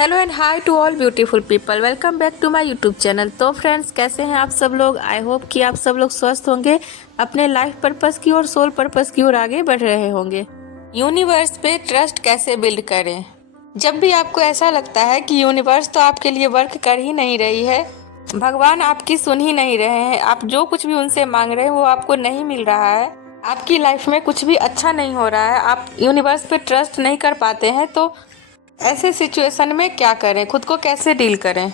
Hello and hi to all beautiful people, welcome back to my YouTube channel. तो friends, कैसे हैं आप सब लोग? आई होप कि आप सब लोग स्वस्थ होंगे, अपने लाइफ पर्पस की और सोल पर्पस की ओर आगे बढ़ रहे होंगे। यूनिवर्स पे ट्रस्ट कैसे बिल्ड करें? जब भी आपको ऐसा लगता है कि यूनिवर्स तो आपके लिए वर्क कर ही नहीं रही है, भगवान आपकी सुन ही नहीं रहे हैं, आप जो कुछ भी उनसे मांग रहे हैं वो आपको नहीं मिल रहा है, आपकी लाइफ में कुछ भी अच्छा नहीं हो रहा है, आप यूनिवर्स पे ट्रस्ट नहीं कर पाते हैं, तो ऐसे सिचुएशन में क्या करें, खुद को कैसे डील करें?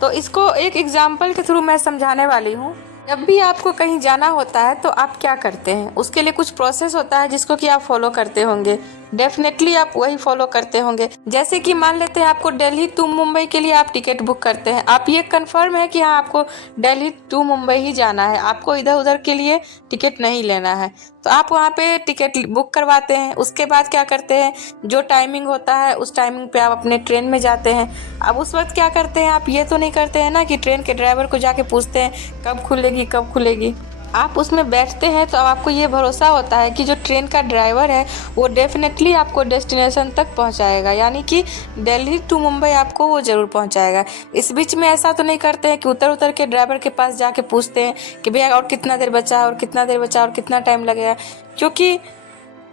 तो इसको एक एग्जाम्पल के थ्रू मैं समझाने वाली हूँ। जब भी आपको कहीं जाना होता है तो आप क्या करते हैं? उसके लिए कुछ प्रोसेस होता है जिसको कि आप फॉलो करते होंगे। डेफिनेटली आप वही फॉलो करते होंगे। जैसे कि मान लेते हैं आपको दिल्ली टू मुंबई के लिए आप टिकट बुक करते हैं। आप ये कंफर्म है कि हाँ, आपको दिल्ली टू मुंबई ही जाना है, आपको इधर उधर के लिए टिकट नहीं लेना है, तो आप वहाँ पे टिकट बुक करवाते हैं। उसके बाद क्या करते हैं, जो टाइमिंग होता है उस टाइमिंग पे आप अपने ट्रेन में जाते हैं। अब उस वक्त क्या करते हैं, आप ये तो नहीं करते हैं ना कि ट्रेन के ड्राइवर को जाके पूछते हैं कब खुलेगी कब खुलेगी। आप उसमें बैठते हैं तो अब आपको ये भरोसा होता है कि जो ट्रेन का ड्राइवर है वो डेफिनेटली आपको डेस्टिनेशन तक पहुंचाएगा, यानी कि दिल्ली टू मुंबई आपको वो ज़रूर पहुंचाएगा। इस बीच में ऐसा तो नहीं करते हैं कि उतर उतर के ड्राइवर के पास जाके पूछते हैं कि भैया और कितना देर बचा है और कितना देर बचा और कितना टाइम लगेगा, क्योंकि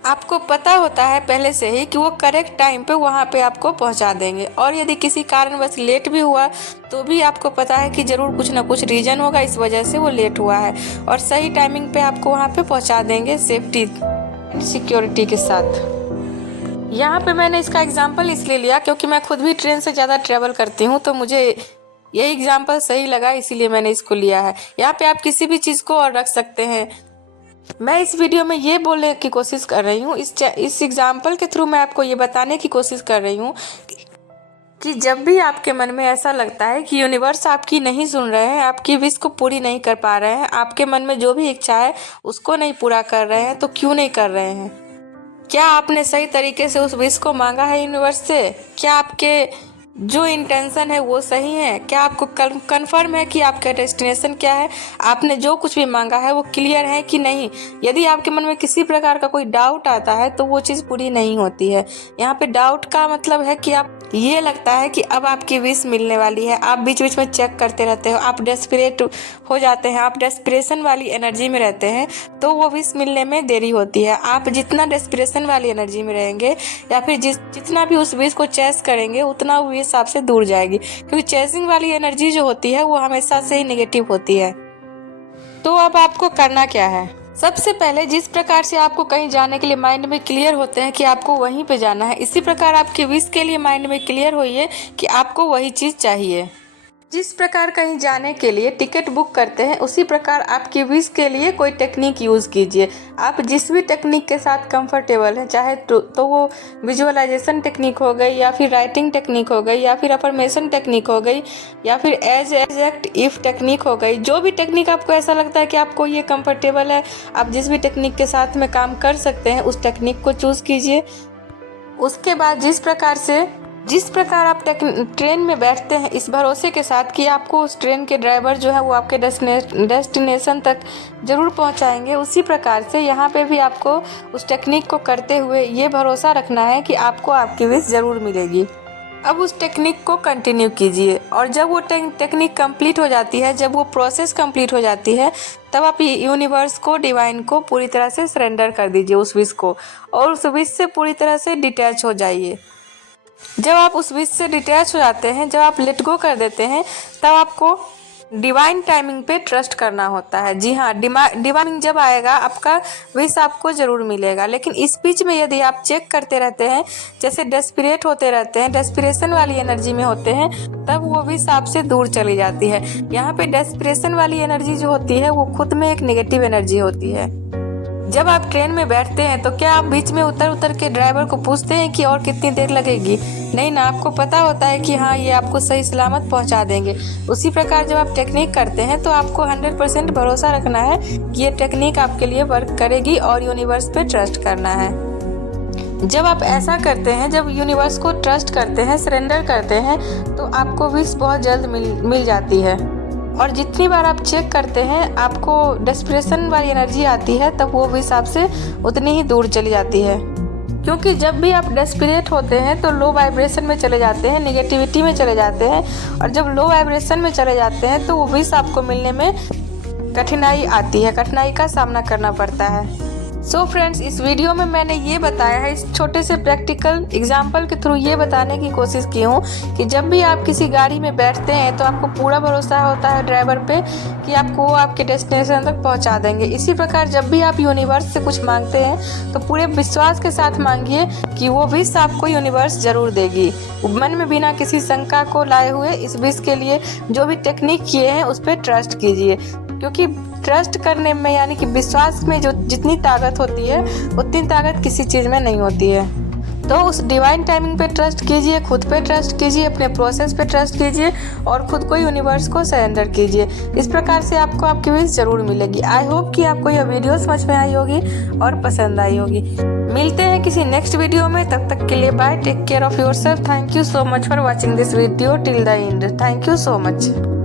आपको पता होता है पहले से ही कि वो करेक्ट टाइम पे वहाँ पे आपको पहुँचा देंगे। और यदि किसी कारणवश लेट भी हुआ तो भी आपको पता है कि ज़रूर कुछ ना कुछ रीज़न होगा, इस वजह से वो लेट हुआ है, और सही टाइमिंग पे आपको वहाँ पे पहुँचा देंगे सेफ्टी एंड सिक्योरिटी के साथ। यहाँ पे मैंने इसका एग्जाम्पल इसलिए लिया क्योंकि मैं खुद भी ट्रेन से ज़्यादा ट्रेवल करती हूँ, तो मुझे यही एग्जाम्पल सही लगा, इसीलिए मैंने इसको लिया है। यहाँ पे आप किसी भी चीज़ को और रख सकते हैं। मैं इस वीडियो में ये बोलने की कोशिश कर रही हूँ, इस एग्जाम्पल के थ्रू मैं आपको ये बताने की कोशिश कर रही हूँ कि जब भी आपके मन में ऐसा लगता है कि यूनिवर्स आपकी नहीं सुन रहे हैं, आपकी विश को पूरी नहीं कर पा रहे हैं, आपके मन में जो भी इच्छा है उसको नहीं पूरा कर रहे हैं, तो क्यों नहीं कर रहे हैं? क्या आपने सही तरीके से उस विश को मांगा है यूनिवर्स से? क्या आपके जो इंटेंशन है वो सही है? क्या आपको कंफर्म है कि आपका डेस्टिनेशन क्या है? आपने जो कुछ भी मांगा है वो क्लियर है कि नहीं? यदि आपके मन में किसी प्रकार का कोई डाउट आता है तो वो चीज़ पूरी नहीं होती है। यहाँ पे डाउट का मतलब है कि आप ये लगता है कि अब आपकी विश मिलने वाली है, आप बीच बीच में चेक करते रहते हो, आप डेस्परेट हो जाते हैं, आप डेस्परेशन वाली एनर्जी में रहते हैं, तो वो विश मिलने में देरी होती है। आप जितना डेस्परेशन वाली एनर्जी में रहेंगे या फिर जितना भी उस विश को चेस करेंगे उतना वो विश आपसे दूर जाएगी, क्योंकि चेसिंग वाली एनर्जी जो होती है वो हमेशा से ही नेगेटिव होती है। तो अब आपको करना क्या है? सबसे पहले जिस प्रकार से आपको कहीं जाने के लिए माइंड में क्लियर होते हैं कि आपको वहीं पे जाना है, इसी प्रकार आपके विश के लिए माइंड में क्लियर होइए कि आपको वही चीज़ चाहिए। जिस प्रकार कहीं जाने के लिए टिकट बुक करते हैं उसी प्रकार आपकी विश के लिए कोई टेक्निक यूज़ कीजिए। आप जिस भी टेक्निक के साथ कंफर्टेबल हैं, चाहे तो वो विजुअलाइजेशन टेक्निक हो गई या फिर राइटिंग टेक्निक हो गई या फिर अफर्मेशन टेक्निक हो गई या फिर एज एक्ट इफ टेक्निक हो गई, जो भी टेक्निक आपको ऐसा लगता है कि आपको ये कंफर्टेबल है, आप जिस भी टेक्निक के साथ में काम कर सकते हैं उस टेक्निक को चूज़ कीजिए। उसके बाद जिस प्रकार आप ट्रेन में बैठते हैं इस भरोसे के साथ कि आपको उस ट्रेन के ड्राइवर जो है वो आपके डेस्टिनेशन तक ज़रूर पहुंचाएंगे, उसी प्रकार से यहाँ पे भी आपको उस टेक्निक को करते हुए ये भरोसा रखना है कि आपको आपकी विश ज़रूर मिलेगी। अब उस टेक्निक को कंटिन्यू कीजिए, और जब वो टेक्निक कंप्लीट हो जाती है, जब वो प्रोसेस कंप्लीट हो जाती है, तब आप यूनिवर्स को, डिवाइन को पूरी तरह से सरेंडर कर दीजिए उस विश को, और उस विश से पूरी तरह से डिटैच हो जाइए। जब आप उस विश से डिटैच हो जाते हैं, जब आप लेट गो कर देते हैं, तब आपको डिवाइन टाइमिंग पे ट्रस्ट करना होता है। जी हाँ, डिवाइन जब आएगा आपका विश आपको ज़रूर मिलेगा। लेकिन इस बीच में यदि आप चेक करते रहते हैं, जैसे डेस्परेट होते रहते हैं, डेस्परेशन वाली एनर्जी में होते हैं, तब वो विश आपसे दूर चली जाती है। यहाँ पे डेस्परेशन वाली एनर्जी जो होती है वो खुद में एक नेगेटिव एनर्जी होती है। जब आप ट्रेन में बैठते हैं तो क्या आप बीच में उतर के ड्राइवर को पूछते हैं कि और कितनी देर लगेगी? नहीं ना, आपको पता होता है कि हाँ, ये आपको सही सलामत पहुंचा देंगे। उसी प्रकार जब आप टेक्निक करते हैं तो आपको 100% भरोसा रखना है कि ये टेक्निक आपके लिए वर्क करेगी, और यूनिवर्स पे ट्रस्ट करना है। जब आप ऐसा करते हैं, जब यूनिवर्स को ट्रस्ट करते हैं, सरेंडर करते हैं, तो आपको विश बहुत जल्द मिल जाती है। और जितनी बार आप चेक करते हैं आपको डेस्परेशन वाली एनर्जी आती है, तब वो विश आपसे उतनी ही दूर चली जाती है। क्योंकि जब भी आप डेस्परेट होते हैं तो लो वाइब्रेशन में चले जाते हैं, निगेटिविटी में चले जाते हैं, और जब लो वाइब्रेशन में चले जाते हैं तो वो विश आपको मिलने में कठिनाई आती है, कठिनाई का सामना करना पड़ता है। सो फ्रेंड्स, इस वीडियो में मैंने ये बताया है, इस छोटे से प्रैक्टिकल एग्जाम्पल के थ्रू ये बताने की कोशिश की हूँ कि जब भी आप किसी गाड़ी में बैठते हैं तो आपको पूरा भरोसा होता है ड्राइवर पे कि आपको वो आपके डेस्टिनेशन तक पहुँचा देंगे। इसी प्रकार जब भी आप यूनिवर्स से कुछ मांगते हैं तो पूरे विश्वास के साथ मांगिए कि वो विश आपको यूनिवर्स ज़रूर देगी। मन में बिना किसी शंका को लाए हुए इस विश के लिए जो भी टेक्निक किए हैं उस पर ट्रस्ट कीजिए, क्योंकि ट्रस्ट करने में यानी कि विश्वास में जो जितनी ताकत होती है उतनी ताकत किसी चीज़ में नहीं होती है। तो उस डिवाइन टाइमिंग पे ट्रस्ट कीजिए, खुद पे ट्रस्ट कीजिए, अपने प्रोसेस पे ट्रस्ट कीजिए और खुद को यूनिवर्स को सरेंडर कीजिए। इस प्रकार से आपको आपकी विश ज़रूर मिलेगी। आई होप कि आपको यह वीडियो समझ में आई होगी और पसंद आई होगी। मिलते हैं किसी नेक्स्ट वीडियो में, तब तक के लिए bye, take care of yourself. Thank you so much for watching this video till the end. Thank you so much.